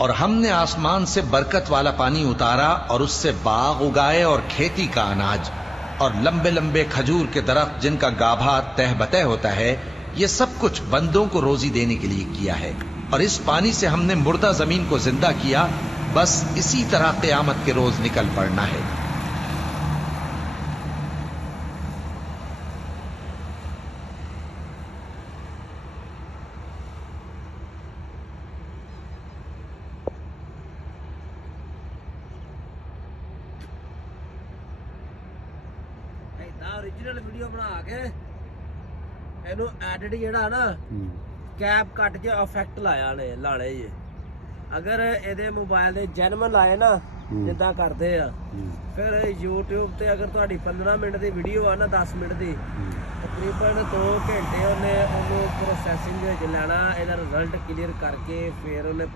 और हमने आसमान से बरकत वाला पानी उतारा और उससे बाग उगाए और खेती का अनाज और लंबे लंबे खजूर के दरख्त जिनका गाभा तह बतह होता है। ये सब कुछ बंदों को रोजी देने के लिए किया है। और इस पानी से हमने मुर्दा जमीन को जिंदा किया। बस इसी तरह क़यामत के रोज निकल पड़ना है। ओरिजिनल वीडियो बना के ਇਹਨੂੰ ਐਡਿਟ ਜਿਹੜਾ ਨਾ ਕੈਪ ਕੱਟ ਕੇ ਇਫੈਕਟ ਲਾਣੇ ਜੀ। ਅਗਰ ਇਹਦੇ ਮੋਬਾਈਲ ਦੇ ਜੈਨੂਇਨ ਲਾਏ ਨਾ ਜਿੱਦਾਂ ਕਰਦੇ ਆ, ਫਿਰ YouTube ਤੇ ਅਗਰ ਤੁਹਾਡੀ 15 ਮਿੰਟ ਦੀ ਵੀਡੀਓ ਆ ਨਾ 10 ਮਿੰਟ ਦੀ, ਤਕਰੀਬਨ 2 ਘੰਟੇ ਉਹਨੂੰ ਪ੍ਰੋਸੈਸਿੰਗ ਦੇ ਵਿੱਚ ਲੈਣਾ। ਇਹਦਾ ਰਿਜ਼ਲਟ ਕਲੀਅਰ ਕਰਕੇ ਫਿਰ ਉਹਨੇ